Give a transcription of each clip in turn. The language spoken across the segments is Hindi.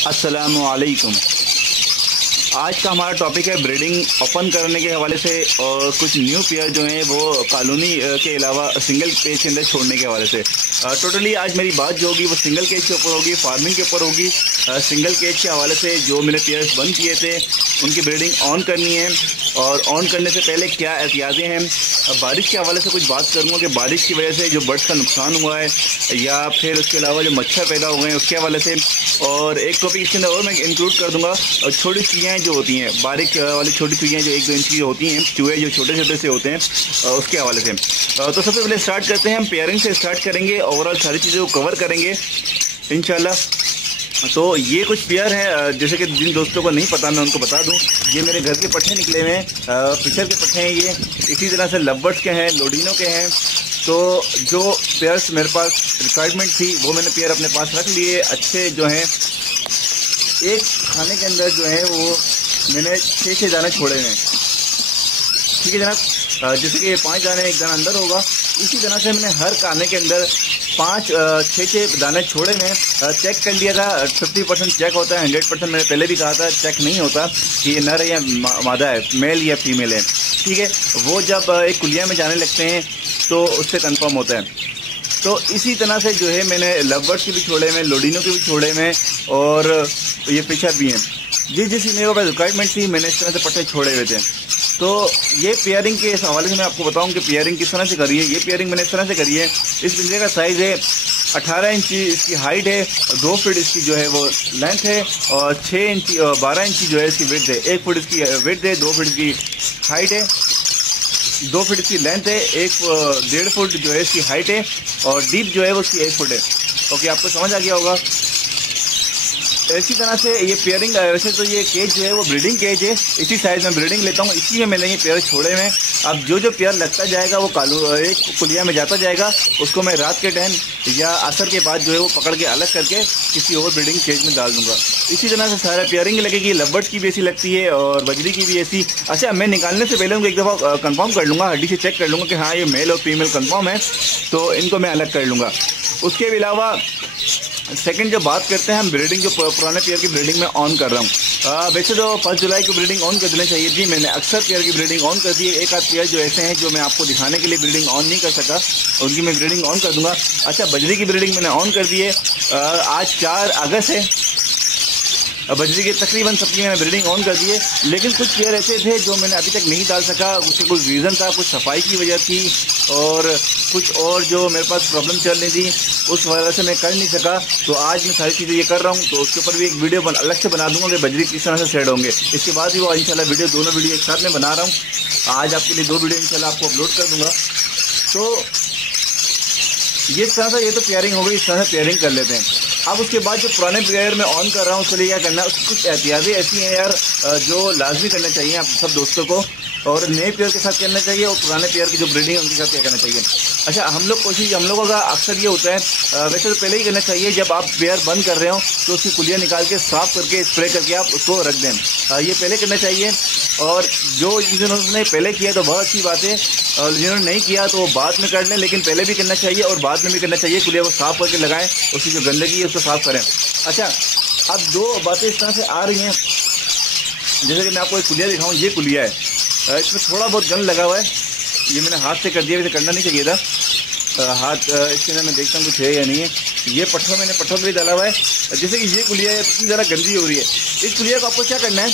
अस्सलामुअलैकुम। आज का हमारा टॉपिक है ब्रीडिंग ओपन करने के हवाले से और कुछ न्यू पेयर जो हैं वो कॉलोनी के अलावा सिंगल केज के अंदर छोड़ने के हवाले से। टोटली आज मेरी बात जो होगी वो सिंगल केज के ऊपर होगी, फार्मिंग के ऊपर होगी। सिंगल केज के हवाले से जो मैंने पेयर्स बंद किए थे उनकी ब्रीडिंग ऑन करनी है और ऑन करने से पहले क्या एहतियातें हैं। बारिश के हवाले से कुछ बात करूँगा कि बारिश की वजह से जो बर्ड्स का नुकसान हुआ है या फिर उसके अलावा जो मच्छर पैदा हुए हैं उसके हवाले से। और एक टॉपिक इसके अंदर और मैं इंक्लूड कर दूंगा, छोटी चुईयाँ जो होती हैं, बारीक वाली छोटी चुईयाँ जो 1-2 इंच की होती हैं, चूहे जो छोटे छोटे से होते हैं उसके हवाले से। तो सबसे पहले स्टार्ट करते हैं, हम पेयरिंग से स्टार्ट करेंगे, ओवरऑल सारी चीज़ों को कवर करेंगे इंशाल्लाह। तो ये कुछ पेयर हैं, जैसे कि जिन दोस्तों को नहीं पता मैं उनको बता दूं, ये मेरे घर के पट्टे निकले हुए हैं, फिशर के पट्टे हैं ये। इसी तरह से लवबर्ड्स के हैं, लोडिनो के हैं। तो जो पेयर्स मेरे पास रिक्वायरमेंट थी वो मैंने पेयर अपने पास रख लिए अच्छे जो हैं। एक खाने के अंदर जो है वो मैंने 6 दाने छोड़े हुए हैं, ठीक है जनाब। जैसे कि 5 दाने एक दाना अंदर होगा, इसी तरह से मैंने हर खाने के अंदर 5-6 दाने छोड़े हैं। चेक कर लिया था, 50% चेक होता है, 100% मैंने पहले भी कहा था चेक नहीं होता कि ये नर है या मादा है, मेल या फीमेल है, ठीक है। वो जब एक कुलिया में जाने लगते हैं तो उससे कंफर्म होता है। तो इसी तरह से जो है मैंने लवबर्ड्स के भी छोड़े हुए, लोडिनो के भी छोड़े हुए और ये फिशर भी हैं। जिस मेरे पास रिक्वायरमेंट थी मैंने इस तरह से पट्टे छोड़े हुए थे। तो ये पेयरिंग के हवाले से मैं आपको बताऊं कि पेयरिंग किस तरह से करी है। ये पेयरिंग मैंने इस तरह से करी है, इस पिंजरे का साइज़ है 18 इंच इसकी हाइट है, 2 फीट इसकी जो है वो लेंथ है और 12 इंची जो है इसकी विड्थ है। 1 फुट इसकी विड्थ है, 2 फीट इसकी हाइट है, 2 फीट इसकी लेंथ है, 1.5 फुट जो है इसकी हाइट है और डीप जो है वो इसकी 1 फुट है। ओके, आपको समझ आ गया होगा। इसी तरह से ये पेयरिंग, वैसे तो ये केज जो है वो ब्रीडिंग केज है, इसी साइज में ब्रीडिंग लेता हूँ, इसी में मैंने ये पेयर छोड़े हुए हैं। अब जो पेयर लगता जाएगा वो एक कुलिया में जाता जाएगा, उसको मैं रात के टाइम या असर के बाद जो है वो पकड़ के अलग करके किसी और ब्रीडिंग केज में डाल दूंगा। इसी तरह से सारा पेयरिंग लगेगी, लवबर्ड्स की भी ऐसी लगती है और बजरी की भी ऐसी। अच्छा, मैं निकालने से पहले उनको एक दफ़ा कंफर्म कर लूँगा, हड्डी से चेक कर लूँगा कि हाँ ये मेल और फीमेल कंफर्म है, तो इनको मैं अलग कर लूँगा। उसके अलावा सेकंड जो बात करते हैं हम ब्रीडिंग, जो पुराने पेयर की ब्रीडिंग में ऑन कर रहा हूँ। वैसे तो 1 जुलाई को ब्रीडिंग ऑन कर देनी चाहिए थी, मैंने अक्सर पेयर की ब्रीडिंग ऑन कर दी है। एक आध पेयर जो ऐसे हैं जो मैं आपको दिखाने के लिए ब्रीडिंग ऑन नहीं कर सका, उनकी मैं ब्रीडिंग ऑन कर दूंगा। अच्छा, बजरी की ब्रीडिंग मैंने ऑन कर दी है, आज 4 अगस्त है। बजरी के तकरीबन सबकी मैंने ब्रीडिंग ऑन कर दी है, लेकिन कुछ पेयर ऐसे थे जो मैंने अभी तक नहीं डाल सका। उसका कुछ रीज़न था, कुछ सफाई की वजह थी और कुछ और जो मेरे पास प्रॉब्लम चल रही थी, उस वजह से मैं कर नहीं सका। तो आज मैं सारी चीज़ें ये कर रहा हूँ, तो उसके ऊपर भी एक वीडियो अलग से बना दूंगा कि बजरी किस तरह से सेट होंगे। इसके बाद भी वो इंशाल्लाह वीडियो, दोनों वीडियो एक साथ में बना रहा हूँ। आज आपके लिए 2 वीडियो इंशाल्लाह आपको अपलोड कर दूँगा। तो ये तरह से ये तो पेयरिंग हो गई, इस तरह से पेयरिंग कर लेते हैं। अब उसके बाद जो पुराने पेयर में ऑन कर रहा हूँ उसके लिए क्या करना है, उसकी कुछ एहतियातें ऐसी हैं यार जो लाजमी करना चाहिए आप सब दोस्तों को, और नए पेयर के साथ करना चाहिए और पुराने पेयर की जो ब्रीडिंग है उनके साथ क्या करना चाहिए। अच्छा, हम लोगों का अक्सर ये होता है, वैसे तो पहले ही करना चाहिए, जब आप पेयर बंद कर रहे हो तो उसकी कुलियाँ निकाल के साफ करके स्प्रे करके आप उसको रख दें, ये पहले करना चाहिए। और जो जिन्होंने पहले किया तो बहुत अच्छी बात है, और जिन्होंने नहीं किया तो वो बाद में कर लें, लेकिन पहले भी करना चाहिए और बाद में भी करना चाहिए। कुलिया को साफ़ करके लगाएं, उसकी जो गंदगी है उसको साफ़ करें। अच्छा, अब 2 बातें इस तरह से आ रही हैं, जैसे कि मैं आपको एक कुलिया दिखाऊँ। ये कुलिया है, इसमें थोड़ा बहुत गंद लगा हुआ है, ये मैंने हाथ से कर दिया, वैसे करना नहीं चाहिए था। हाथ इसके अंदर मैं देखता हूँ कुछ है या नहीं है। ये पत्थर मैंने पत्थर भी डाला हुआ है। जैसे कि ये कुलिया है, इतनी ज़्यादा गंदी हो रही है। इस कुलिया को आपको क्या करना है,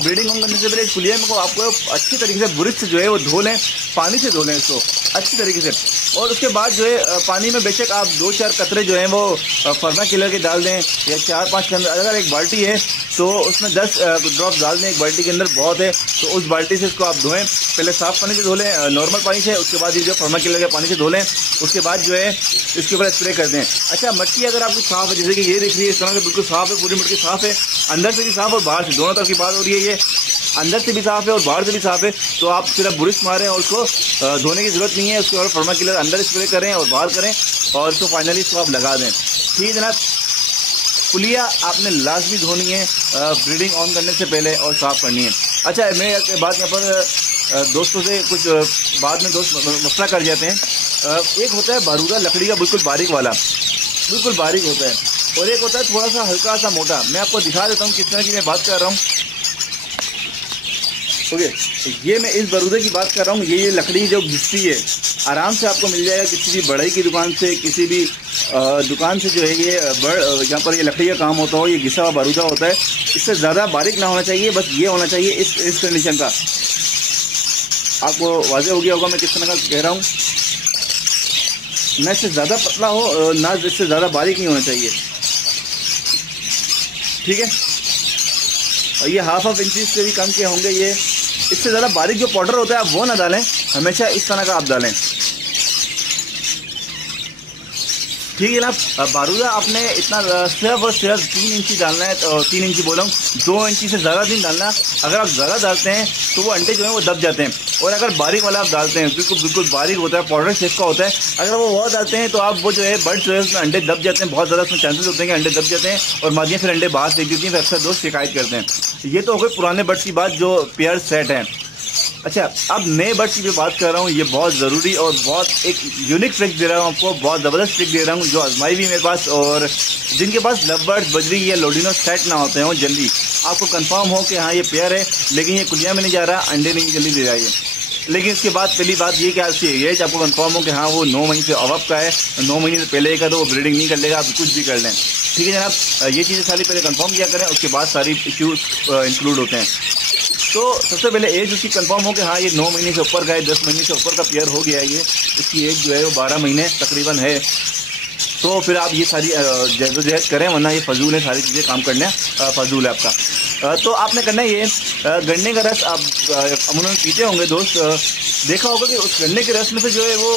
ब्रीडिंग ऑन करने से पहले इस कुलिया को आपको अच्छी तरीके से बुरिश से जो है वो धो लें, पानी से धो लें इसको अच्छी तरीके से। और उसके बाद जो है पानी में बेशक आप 2-4 कतरे जो हैं वो फर्मा किलर के डाल दें, या 4-5 के अंदर, अगर एक बाल्टी है तो उसमें 10 ड्रॉप डाल दें, एक बाल्टी के अंदर बहुत है तो उस बाल्टी से इसको आप धोएं। पहले साफ़ पानी से धो लें, नॉर्मल पानी से, उसके बाद ये जो फर्मा किलर के पानी से धो लें, उसके बाद जो है इसके ऊपर स्प्रे कर दें। अच्छा, मटकी अगर आपकी साफ़ है, जैसे कि ये दिख रही है इस तरह से बिल्कुल साफ़ है, पूरी मटकी साफ़ है, अंदर से भी साफ़ और बाहर से, दोनों तरफ की बात हो रही है, ये अंदर से भी साफ़ है और बाहर से भी साफ़ है, तो आप सिर्फ बुरिश मारें और उसको धोने की ज़रूरत नहीं है। उसके बाद फर्मा किलर अंदर स्प्रे करें और बाहर करें और इसको फाइनली इसको आप लगा दें, ठीक है जनाब। कुलिया आपने लाजमी धोनी है ब्रीडिंग ऑन करने से पहले और साफ़ करनी है। अच्छा, मैं एक बात यहाँ पर दोस्तों से कुछ बाद में दोस्त मसला कर जाते हैं। एक होता है बारूदा लकड़ी का, बिल्कुल बारीक वाला, बिल्कुल बारीक होता है, और एक होता है थोड़ा सा हल्का सा मोटा। मैं आपको दिखा देता हूँ किस तरह की मैं बात कर रहा हूँ। ओके, ये मैं इस बरूदे की बात कर रहा हूँ। ये लकड़ी जो घिसती है आराम से आपको मिल जाएगा किसी भी बढ़ई की दुकान से, किसी भी दुकान से जो है ये जहाँ पर ये लकड़ी का काम होता हो, ये घिसा हुआ बरूदा होता है। इससे ज़्यादा बारीक ना होना चाहिए, बस ये होना चाहिए इस कंडीशन का। आपको वाज़ेह हो गया होगा मैं किस तरह का कह रहा हूँ। ना इससे ज़्यादा पतला हो, ना इससे ज़्यादा बारीक नहीं होना चाहिए, ठीक है। और ये हाफ इंच से भी कम के होंगे ये। इससे ज़्यादा बारीक जो पाउडर होता है आप वो ना डालें, हमेशा इस तरह का आप डालें, ठीक है ना। बारूदा आपने इतना सिर्फ और सिर्फ 3 इंची डालना है। 3 इंची बोला हूँ, 2 इंची से ज़्यादा नहीं डालना। अगर आप ज़्यादा डालते हैं तो वो अंडे जो हैं वो दब जाते हैं। और अगर बारीक वाला आप डालते हैं, बिल्कुल बारीक होता है, पाउडर शेप का होता है, अगर वो डालते हैं तो आप वो जो है बर्ड जो है उसमें अंडे दब जाते हैं। बहुत ज़्यादा उसमें चांसेस होते हैं कि अंडे दब जाते हैं और मादियाँ फिर अंडे बाहर फेंक देती हैं। फिर अक्सर दोस्त शिकायत करते हैं। ये तो हो गए पुराने बर्ड्स की बात जो पेयर सेट हैं। अच्छा, अब नए बर्ड्स की भी बात कर रहा हूँ। ये बहुत ज़रूरी और बहुत एक यूनिक ट्रिक दे रहा हूँ आपको, बहुत ज़बरदस्त ट्रिक दे रहा हूँ जो आजमाई भी मेरे पास। और जिनके पास लव बर्ड्स, बजरी या लोडिनो सेट ना होते हों, जल्दी आपको कंफर्म हो कि हाँ ये पेयर है, लेकिन ये कुलिया में नहीं जा रहा, अंडे नहीं जल्दी दे जाइए। लेकिन इसके बाद पहली बात ये कि आपकी एज आपको कंफर्म हो कि हाँ वो 9 महीने से अवब का है, 9 महीने से पहले का, तो वो ब्रीडिंग नहीं कर लेगा, आप कुछ भी कर लें, ठीक है जनाब। ये चीज़ें सारी पहले कंफर्म किया करें, उसके बाद सारी इश्यूज इंक्लूड होते हैं। तो सबसे पहले एज उसकी कंफर्म हो कि हाँ ये 9 महीने से ऊपर का है, 10 महीने से ऊपर का पेयर हो गया है, ये इसकी एज जो है वो 12 महीने तकरीबन है। तो फिर आप ये सारी जद्दोजहद करें, वरना ये फजूल है, सारी चीज़ें काम करना फजूल है आपका। तो आपने करना ये गन्ने का रस आप अमूमन पीते होंगे दोस्त, देखा होगा कि उस गन्ने के रस में से जो है वो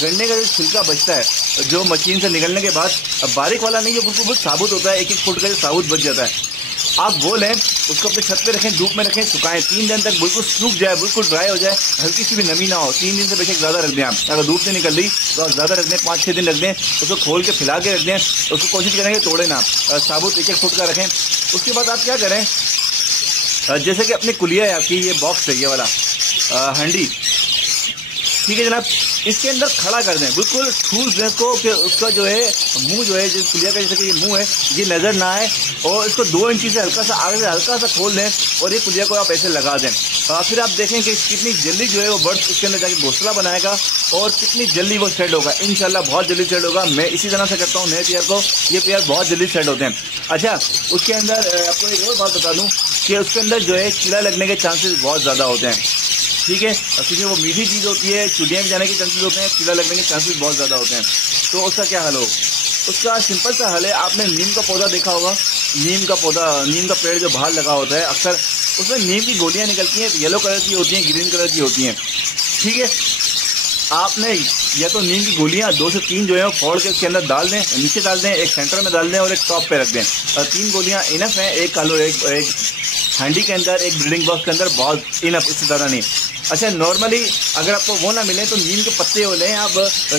गन्ने का जो छिलका बचता है, जो मशीन से निकलने के बाद बारीक वाला नहीं, जो बिल्कुल साबुत होता है, 1-1 फुट का जो साबुत बच जाता है, आप वो लें, उसको अपने छत पे रखें, धूप में रखें, सुखाएं 3 दिन तक, बिल्कुल सूख जाए, बिल्कुल ड्राई हो जाए, हल्की सी भी नमी ना हो। 3 दिन से बेशक ज़्यादा रख दें आप, अगर धूप से निकल रही तो आप ज़्यादा रख दें, 5-6 दिन रख दें, उसको खोल के फैला के रख दें, उसको कोशिश करेंगे तोड़े ना, साबुत 1-1 फुट का रखें। उसके बाद आप क्या करें, जैसे कि अपनी कुलिया है आपकी, ये बॉक्स है ये वाला हैंडी, ठीक है जनाब, इसके अंदर खड़ा कर दें, बिल्कुल ठूस दें इसको कि उसका जो है मुंह जो है, जिस कुलिया का जैसे कि ये मुंह है, ये नज़र ना आए। और इसको 2 इंची से हल्का सा आगे से हल्का सा खोल दें और ये कुलिया को आप ऐसे लगा दें। फिर आप देखें कि कितनी जल्दी जो है वो बर्ड उसके अंदर जाके घोंसला बनाएगा और कितनी जल्दी वो सेट होगा। इंशाल्लाह बहुत जल्दी सेट होगा। मैं इसी तरह से करता हूँ नए पेयर को, ये पेयर बहुत जल्दी सेट होते हैं। अच्छा, उसके अंदर आपको एक और बात बता दूँ कि उसके अंदर जो है कीड़ा लगने के चांसेस बहुत ज़्यादा होते हैं, ठीक है, क्योंकि वो मीठी चीज़ होती है, चुटियाँ भी जाने के चांसेस होते हैं, कीड़ा लगने के चांसेस बहुत ज़्यादा होते हैं। तो उसका क्या हल हो? उसका सिंपल सा हल है, आपने नीम का पौधा देखा होगा, नीम का पौधा, नीम का पेड़ जो बाहर लगा होता है, अक्सर उसमें नीम की गोलियां निकलती हैं, येलो कलर की होती हैं, ग्रीन कलर की होती हैं, ठीक है। आपने या तो नीम की गोलियां 2 से 3 जो है वो फोड़ के उसके अंदर डाल दें, नीचे डाल दें, एक सेंटर में डाल दें और एक टॉप पे रख दें। 3 गोलियां इनफ हैं, एक कालो एक हैंडी के अंदर, एक ब्रीडिंग बॉक्स के अंदर, बहुत इनफ, इससे ज़्यादा नहीं। अच्छा, नॉर्मली अगर आपको वो ना मिले तो नीम के पत्ते हो लें आप,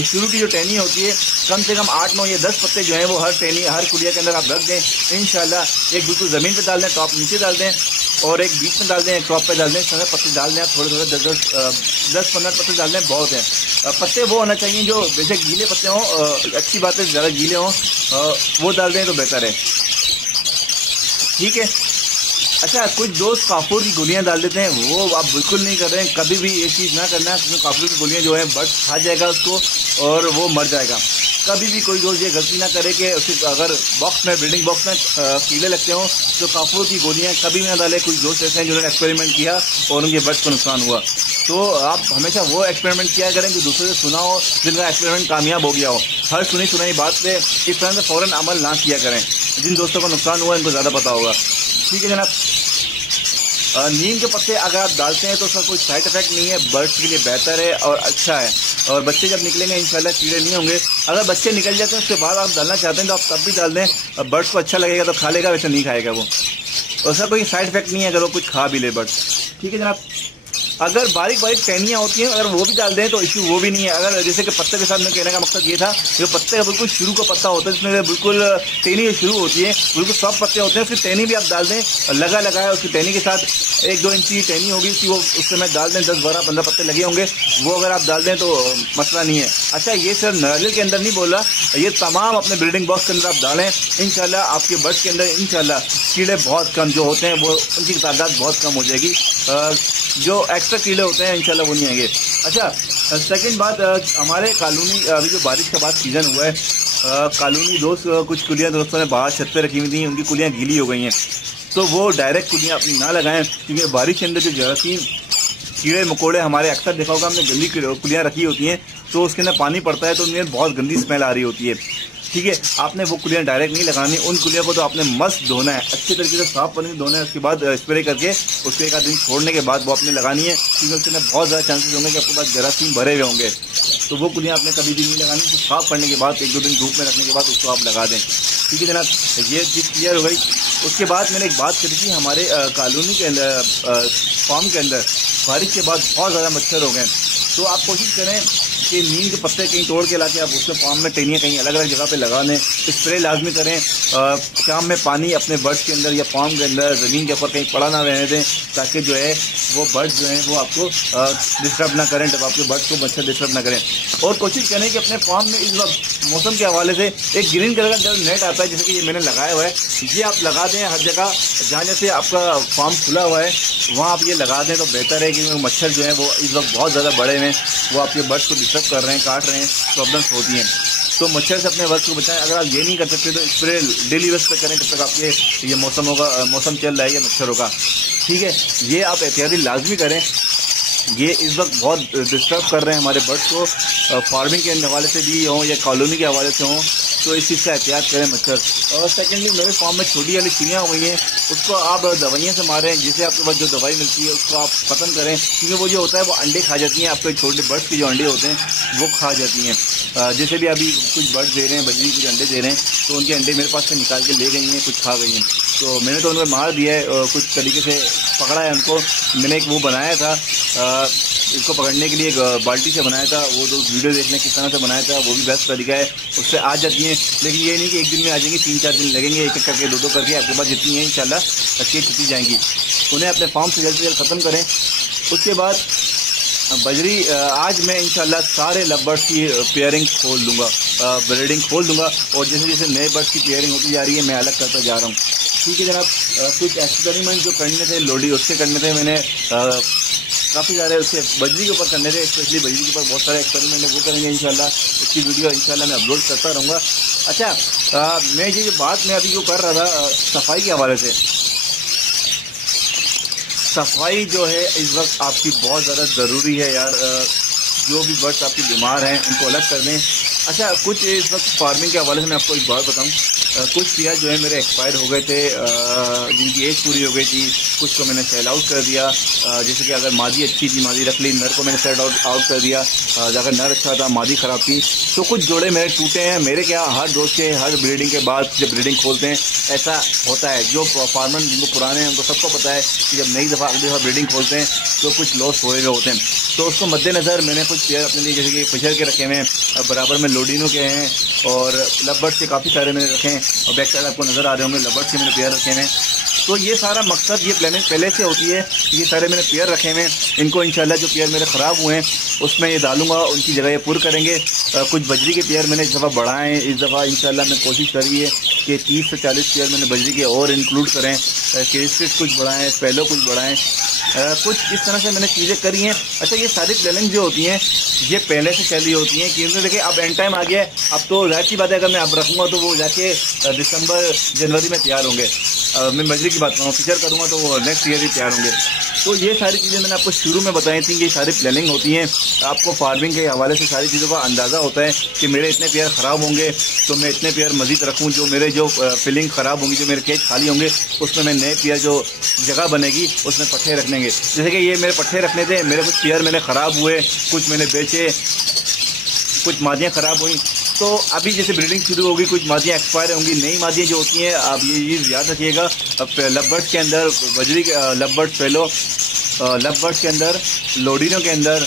शुरू की जो टहनी होती है, कम से कम 8, 9 या 10 पत्ते जो हैं वो हर टहनी, हर कुलिया के अंदर आप रख दें। इंशाल्लाह एक बिल्कुल ज़मीन पे डाल दें, टॉप नीचे डाल दें और एक बीच में डाल दें, एक टॉप पे डाल दें, सारे पत्ते डाल दें आप, थोड़े 10-15 पत्ते डाल दें, बहुत हैं। पत्ते वो होना चाहिए जो बेशक गीले पत्ते हों, अच्छी बात है ज़्यादा गीले हों, वो डाल दें तो बेहतर है, ठीक है। अच्छा, कुछ दोस्त काफूर की गोलियां डाल देते हैं, वो आप बिल्कुल नहीं कर रहे हैं, कभी भी ये चीज़ ना करना, क्योंकि काफूर की गोलियां जो है बर्ड खा जाएगा उसको और वो मर जाएगा। कभी भी कोई दोस्त ये गलती ना करे कि उसके अगर बॉक्स में, ब्रीडिंग बॉक्स में कीड़े लगते हों तो काफूर की गोलियां कभी भी ना डालें। कुछ दोस्त ऐसे हैं जिन्होंने एक्सपेरिमेंट किया और उनके बर्ड्स को नुकसान हुआ। तो आप हमेशा वो एक्सपेरिमेंट किया करें जो दूसरे से सुना हो, जिनका एक्सपेरिमेंट कामयाब हो गया हो। हर सुनी सुनाई बात पे इस तरह से फ़ौरन अमल ना किया करें। जिन दोस्तों को नुकसान हुआ इनको ज़्यादा पता होगा, ठीक है जनाब। नीम के पत्ते अगर आप डालते हैं तो उसका कोई साइड इफेक्ट नहीं है, बर्ड्स के लिए बेहतर है और अच्छा है। और बच्चे जब निकलेंगे इंशाल्लाह कीड़े नहीं होंगे। अगर बच्चे निकल जाते हैं उसके बाद आप डालना चाहते हैं तो आप तब भी डाल दें, बर्ड्स को अच्छा लगेगा तो खा लेगा, वैसे नहीं खाएगा वो। और उसका कोई साइड इफेक्ट नहीं है अगर वो कुछ खा भी ले बर्ड्स, ठीक है जनाब। अगर बारीक बारीक टहनियाँ होती हैं अगर वो भी डाल दें तो इश्यू वो भी नहीं है। अगर जैसे कि पत्ते के साथ में कहने का मकसद ये था कि पत्ते का बिल्कुल शुरू का पत्ता होता है जिसमें बिल्कुल टहनी शुरू होती है, बिल्कुल सॉफ्ट पत्ते होते हैं, उसकी टहनी भी आप डाल दें, लगाया उसकी टहनी के साथ 1-2 इंच की टहनी होगी उसकी, वो उससे मैं डाल दें 10-12-15 पत्ते लगे होंगे, वो अगर आप डाल दें तो मसला नहीं है। अच्छा, ये सिर्फ नारियल के अंदर नहीं बोल रहा, ये तमाम अपने ब्रीडिंग बॉक्स के अंदर आप डालें, इंशाल्लाह आपके बर्ड्स के अंदर इंशाल्लाह कीड़े बहुत कम जो होते हैं वो उनकी तादाद बहुत कम हो जाएगी, जो एक्स्ट्रा कीड़े होते हैं इंशाल्लाह वो नहीं आएंगे। अच्छा, सेकंड बात, हमारे कॉलोनी अभी जो बारिश का बाद सीज़न हुआ है, कॉलोनी दोस्त कुछ कुलियाँ दोस्तों ने बाहर छत पे रखी हुई थी, उनकी कुलियाँ गीली हो गई हैं, तो वो डायरेक्ट कुलियाँ अपनी ना लगाएं, क्योंकि बारिश के अंदर जो जरासीम कीड़े मकोड़े हमारे अक्सर देखा होगा हमने गंदी कुलियाँ रखी होती हैं तो उसके अंदर पानी पड़ता है तो उनमें बहुत गंदी स्मेल आ रही होती है। ठीक है, आपने वो कुलियाँ डायरेक्ट नहीं लगानी, उन कुलियों को तो आपने मस्त धोना है, अच्छे तरीके से साफ पानी से धोना है, उसके बाद स्प्रे करके उसके 1 आध दिन छोड़ने के बाद वो आपने लगानी है, क्योंकि उसके अंदर बहुत ज़्यादा चांसेस होंगे कि आपके पास जरासीम भरे हुए होंगे, तो वो कुलियाँ आपने कभी भी नहीं लगानी, तो साफ करने के बाद 1-2 दिन धूप में रखने के बाद उसको आप लगा दें। ठीक है जनाब, ये चीज़ क्लियर हो गई। उसके बाद मैंने एक बात करी थी, हमारे कॉलोनी के अंदर फार्म के अंदर बारिश के बाद बहुत ज़्यादा मच्छर हो गए, तो आप कोशिश करें कि नीम के पत्ते कहीं तोड़ के लाके आप उसमें फार्म में टहनियाँ कहीं अलग अलग जगह पे लगा दें, स्प्रे लाजमी करें, शाम में पानी अपने बर्ड्स के अंदर या फार्म के अंदर ज़मीन के ऊपर कहीं पड़ा ना रहने दें, ताकि जो है वो बर्ड्स जो हैं वो आपको डिस्टर्ब ना करें, जब आपके बर्ड्स को मच्छर डिस्टर्ब ना करें। और कोशिश करें कि अपने फार्म में इस वक्त मौसम के हवाले से एक ग्रीन कलर का जब नेट आता है, जैसे कि ये मैंने लगाया हुआ है, ये आप लगा दें हर जगह, जहाँ जैसे आपका फार्म खुला हुआ है वहाँ आप ये लगा दें तो बेहतर है, क्योंकि मच्छर जो है वो इस वक्त बहुत ज़्यादा बड़े हैं, वो आपके बर्ड्स को डिस्टर्ब कर रहे हैं, काट रहे हैं, प्रॉब्लम्स होती हैं, तो मच्छर से अपने बर्ड्स को बचाएं। अगर आप ये नहीं कर सकते तो स्प्रे डेली बेस पे करें, जब तक आपके ये मौसम चल रहा है या मच्छरों का। ठीक है, ये आप एहतियाती लाजमी करें, ये इस वक्त बहुत डिस्टर्ब कर रहे हैं हमारे बर्ड्स को, फार्मिंग के हवाले से भी हों या कॉलोनी के हवाले से हों, तो इस चीज़ का एहतियात करें मच्छर। और सेकेंडली मेरे फार्म में छोटी वाली चिड़ियाँ हुई हैं, उसको आप दवाइयाँ से मारें, जिससे आपके पास जो दवाई मिलती है उसको आप ख़त्म करें, क्योंकि वो जो होता है वो अंडे खा जाती हैं, आपके छोटे बर्ड्स के जो अंडे होते हैं वो खा जाती हैं। जैसे भी अभी कुछ बर्ड्स दे रहे हैं, बजरी कुछ अंडे दे रहे हैं, तो उनके अंडे मेरे पास से निकाल के ले गई हैं, कुछ खा गई हैं, तो मैंने तो उनको मार दिया है, कुछ तरीके से पकड़ा है उनको। मैंने एक वो बनाया था, इसको पकड़ने के लिए एक बाल्टी से बनाया था, वो जो वीडियो देखने किस तरह से बनाया था वो भी बेस्ट तरीका है, उससे आ जाती हैं। लेकिन ये नहीं कि एक दिन में आ जाएंगी, 3-4 दिन लगेंगे, एक एक करके 2-2 करके आपके पास जितनी है इंशाल्लाह अच्छी छुट्टी जाएंगी। उन्हें अपने फार्म से जल्द ख़त्म करें। उसके बाद बजरी, आज मैं इंशाल्लाह सारे लव बर्ड्स की पेयरिंग खोल दूँगा, ब्रीडिंग खोल दूँगा, और जैसे जैसे नए बर्ड्स की पेयरिंग होती जा रही है मैं अलग करता जा रहा हूँ। ठीक है जनाब, कुछ एक्सपेरिमेंट जो करने थे लोडी उससे करने थे, मैंने काफ़ी सारे उसके बजरी के ऊपर करने थे, स्पेशली बजरी के ऊपर बहुत सारे एक्सपेरिमेंट है, वो करेंगे इंशाल्लाह। उसकी वीडियो इंशाल्लाह मैं अपलोड करता रहूँगा। अच्छा, मैं ये जो बात मैं अभी जो कर रहा था सफाई के हवाले से, सफाई जो है इस वक्त आपकी बहुत ज़्यादा ज़रूरी है यार। जो भी बर्ड्स आपके बीमार हैं उनको अलग कर दें। अच्छा, कुछ इस वक्त फार्मिंग के हवाले से मैं आपको एक बात बताऊं, कुछ पेयर जो है मेरे एक्सपायर हो गए थे, जिनकी एज पूरी हो गई थी, कुछ को मैंने सेल आउट कर दिया। जैसे कि अगर मादी अच्छी थी मादी रख ली, नर को मैंने सेल आउट कर दिया। अगर नर अच्छा था मादी ख़राब थी, तो कुछ जोड़े मेरे टूटे हैं। मेरे क्या, हर दोस्त के हर ब्रीडिंग के बाद जब ब्रीडिंग खोलते हैं ऐसा होता है। जो फार्मर जिनको पुराने हैं उनको सबको पता है कि जब नई दफ़ा अगली दफ़ा ब्रीडिंग खोलते हैं तो कुछ लॉस हुए हुए होते हैं। तो उसको मद्देनज़र मैंने कुछ पेयर अपने लिए जैसे कि फिशर के रखे हुए हैं, बराबर में लोडिनो के हैं, और लवबर्ड्स के काफ़ी सारे मैंने रखे हैं, और बैक साइड आपको नज़र आ रहे होंगे लवबर्ड्स के मैंने पेयर रखे हैं। तो ये सारा मकसद, ये प्लानिंग पहले से होती है। ये सारे मैंने पेयर रखे हुए हैं, इनको इंशाल्लाह जो पेयर मेरे ख़राब हुए हैं उसमें ये डालूंगा, उनकी जगह ये पूर करेंगे। कुछ बजरी के पेयर मैंने इस दफ़ा बढ़ाए हैं। इस दफ़ा इंशाल्लाह मैं कोशिश करी है कि 30 से 40 पेयर मैंने बजरी के और इंक्लूड करें। केस्टिस कुछ बढ़ाएँ, स्पेलो कुछ बढ़ाएँ, कुछ इस तरह से मैंने चीज़ें करी हैं। अच्छा, ये सारी प्लानिंग जो होती हैं ये पहले से चली होती हैं, क्योंकि देखिए अब एंड टाइम आ गया है। अब तो जाहिर सी बात है, अगर मैं अब रखूँगा तो वो जाके दिसंबर जनवरी में तैयार होंगे। मैं बजरी की बात करूँ, फीचर करूँगा तो वो नेक्स्ट ईयर ही तैयार होंगे। तो ये सारी चीज़ें मैंने आपको शुरू में बताई थी कि ये सारी प्लानिंग होती हैं। आपको फार्मिंग के हवाले से सारी चीज़ों का अंदाज़ा होता है कि मेरे इतने पेयर ख़राब होंगे तो मैं इतने पेयर मज़ीद रखूँ, जो मेरे जो फिलिंग ख़राब होंगी, जो मेरे केज खाली होंगे उसमें मैं नए पेयर जो जगह बनेगी उसमें पट्ठे रखनेंगे। जैसे कि ये मेरे पट्ठे रखने थे, मेरे कुछ पेयर मैंने ख़राब हुए, कुछ मैंने बेचे, कुछ मादियाँ ख़राब हुई। तो अभी जैसे ब्रीडिंग शुरू होगी, कुछ मादियाँ एक्सपायर होंगी, नई मादियाँ जो होती हैं, आप ये चीज़ याद रखिएगा। अब लवबर्ड्स के अंदर बजरी के लवबर्ड्स फेलो लव बर्ड्स के अंदर, लोडिनो के अंदर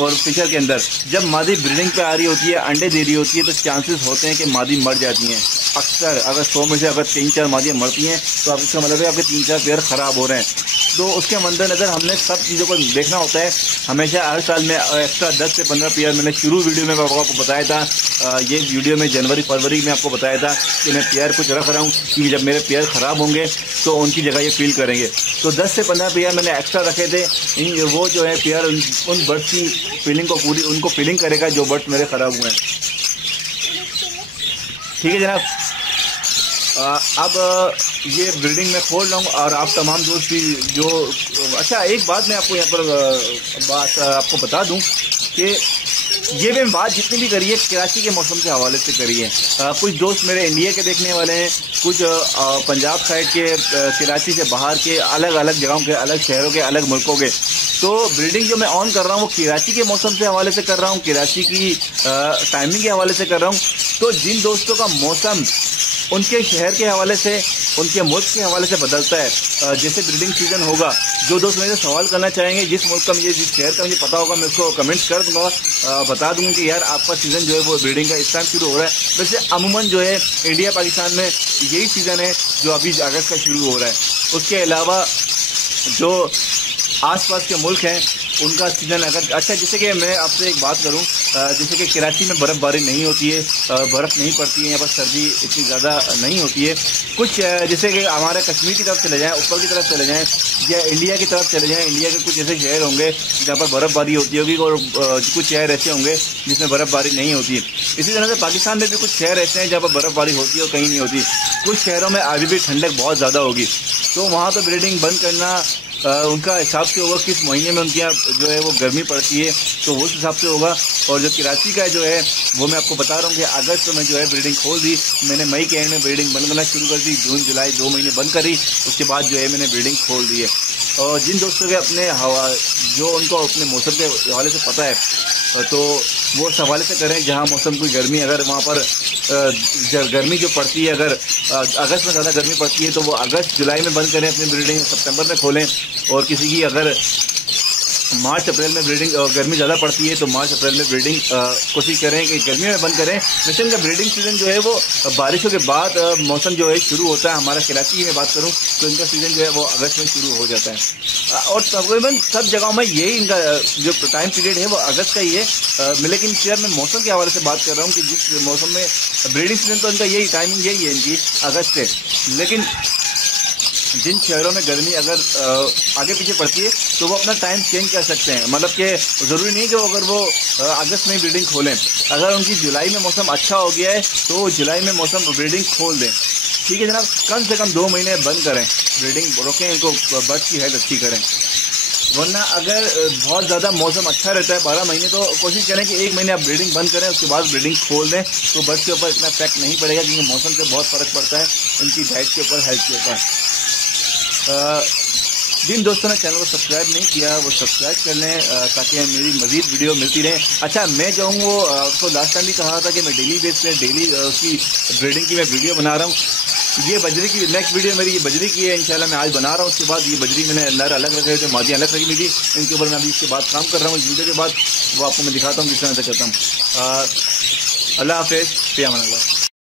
और फिशर के अंदर जब मादी ब्रीडिंग पे आ रही होती है, अंडे दे रही होती है, तो चांसेस होते हैं कि मादी मर जाती हैं। अक्सर अगर 100 में से अगर 3-4 मादियाँ मरती हैं तो आप इसका मतलब है आपके 3-4 पेयर ख़राब हो रहे हैं। तो उसके मद्देनज़र हमने सब चीज़ों को देखना होता है। हमेशा हर साल में एक्स्ट्रा 10 से 15 पेयर मैंने शुरू वीडियो में आपको बताया था। ये वीडियो में जनवरी फरवरी में आपको बताया था कि मैं पेयर कुछ रख रहा हूँ कि जब मेरे पेयर ख़राब होंगे तो उनकी जगह ये फील करेंगे। तो 10 से 15 पेयर मैंने एक्स्ट्रा रखे थे। वो जो है पेयर उन बर्ड्स की फीलिंग को पूरी उनको फीलिंग करेगा जो बर्ड्स मेरे ख़राब हुए हैं। ठीक है जनाब। अब ये ब्रीडिंग में खोल रहा हूँ और आप तमाम दोस्त भी जो अच्छा एक बात मैं आपको यहाँ पर आपको बता दूँ कि ये भी बात जितनी भी करी है कराची के मौसम के हवाले से करी है। कुछ दोस्त मेरे इंडिया के देखने वाले हैं, कुछ पंजाब साइड के, कराची से बाहर के, अलग अलग जगहों के, अलग शहरों के, अलग मुल्कों के। तो ब्रीडिंग जो मैं ऑन कर रहा हूँ वो कराची के मौसम से हवाले से कर रहा हूँ, कराची की टाइमिंग के हवाले से कर रहा हूँ। तो जिन दोस्तों का मौसम उनके शहर के हवाले से, उनके मुल्क के हवाले से बदलता है, जैसे ब्रीडिंग सीज़न होगा, जो दोस्त मेरे सवाल करना चाहेंगे जिस मुल्क का मुझे, जिस शहर का मुझे पता होगा, मैं उसको कमेंट्स कर दूँगा, बता दूँगा कि यार आपका सीज़न जो है वो ब्रीडिंग का इस टाइम शुरू हो रहा है। वैसे अमूमन जो है इंडिया पाकिस्तान में यही सीज़न है जो अभी अगस्त का शुरू हो रहा है। उसके अलावा जो आसपास के मुल्क हैं उनका सीज़न अगर अच्छा, जैसे कि मैं आपसे एक बात करूं, जैसे कि कराची में बर्फ़बारी नहीं होती है, बर्फ़ नहीं पड़ती है, यहाँ पर सर्दी इतनी ज़्यादा नहीं होती है। कुछ जैसे कि हमारे कश्मीर की तरफ चले जाएं, ऊपर की तरफ चले जाएं, या इंडिया की तरफ चले जाएं, इंडिया के कुछ ऐसे शहर होंगे जहाँ पर बर्फ़बारी होती होगी और कुछ शहर ऐसे होंगे जिसमें बर्फ़बारी नहीं होती। इसी तरह से पाकिस्तान में भी कुछ शहर ऐसे हैं जहाँ पर बर्फ़बारी होती है और कहीं नहीं होती। कुछ शहरों में अभी भी ठंडक बहुत ज़्यादा होगी, तो वहाँ तो ब्रीडिंग बंद करना उनका हिसाब से होगा, किस महीने में उनके यहाँ जो है वो गर्मी पड़ती है तो उस हिसाब से होगा। और जो कराची का जो है वो मैं आपको बता रहा हूँ कि अगस्त में जो है ब्रीडिंग खोल दी मैंने, मई के एंड में ब्रीडिंग बंद करना शुरू कर दी, जून जुलाई 2 महीने बंद करी, उसके बाद जो है मैंने ब्रीडिंग खोल दी है। और जिन दोस्तों के अपने हवा जो उनको अपने मौसम के हवाले से पता है तो वो इस हवाले से करें जहाँ मौसम की गर्मी, अगर वहाँ पर गर्मी जो पड़ती है, अगर अगस्त में ज़्यादा गर्मी पड़ती है तो वो अगस्त जुलाई में बंद करें अपनी ब्रीडिंग, सितंबर में खोलें। और किसी की अगर मार्च अप्रैल में ब्रीडिंग गर्मी ज़्यादा पड़ती है तो मार्च अप्रैल में ब्रीडिंग कोशिश करें कि गर्मी में बंद करें। वैसे इनका ब्रीडिंग सीज़न जो है वो बारिशों के बाद मौसम जो है शुरू होता है। हमारा कराची में बात करूं तो इनका सीज़न जो है वो अगस्त में शुरू हो जाता है और तकरीबन सब जगहों में यही इनका जो टाइम पीरियड है वो अगस्त का ही है। लेकिन फिर मैं मौसम के हवाले से बात कर रहा हूँ कि जिस मौसम में ब्रीडिंग सीज़न तो इनका यही टाइमिंग यही है इनकी अगस्त से। लेकिन जिन शहरों में गर्मी अगर आगे पीछे पड़ती है तो वो अपना टाइम चेंज कर सकते हैं, मतलब कि ज़रूरी नहीं कि अगर वो अगस्त में ब्रीडिंग खोलें। अगर उनकी जुलाई में मौसम अच्छा हो गया है तो जुलाई में मौसम ब्रीडिंग खोल दें। ठीक है जनाब, कम से कम 2 महीने बंद करें, ब्रीडिंग रोकें, इनको बर्ड्स की हेल्थ अच्छी करें। वरना अगर बहुत ज़्यादा मौसम अच्छा रहता है 12 महीने तो कोशिश करें कि 1 महीने आप ब्रीडिंग बंद करें, उसके बाद ब्रीडिंग खोल दें तो बर्ड्स के ऊपर इतना इफेक्ट नहीं पड़ेगा, क्योंकि मौसम से बहुत फ़र्क पड़ता है उनकी डाइट के ऊपर, हेल्थ के ऊपर। जिन दोस्तों ने चैनल को सब्सक्राइब नहीं किया वो सब्सक्राइब कर लें ताकि मेरी मज़ीद वीडियो मिलती रहे। अच्छा, मैं जो हूँ वो आपको लास्ट टाइम भी कहा था कि मैं डेली बेस पे डेली की ब्रीडिंग की मैं वीडियो बना रहा हूँ। ये बजरी की नेक्स्ट वीडियो मेरी ये बजरी की है, इंशाल्लाह मैं आज बना रहा हूँ। उसके बाद ये बजरी मैंने नर अलग रखे थे, मादी अलग रखी हुई थी, इनके ऊपर मैं अभी इसके बाद काम कर रहा हूँ। इस वीडियो के बाद वो आपको मैं दिखाता हूँ किस तरह से करता हूँ। अल्लाह हाफ़िज़, फ़ी अमान अल्लाह।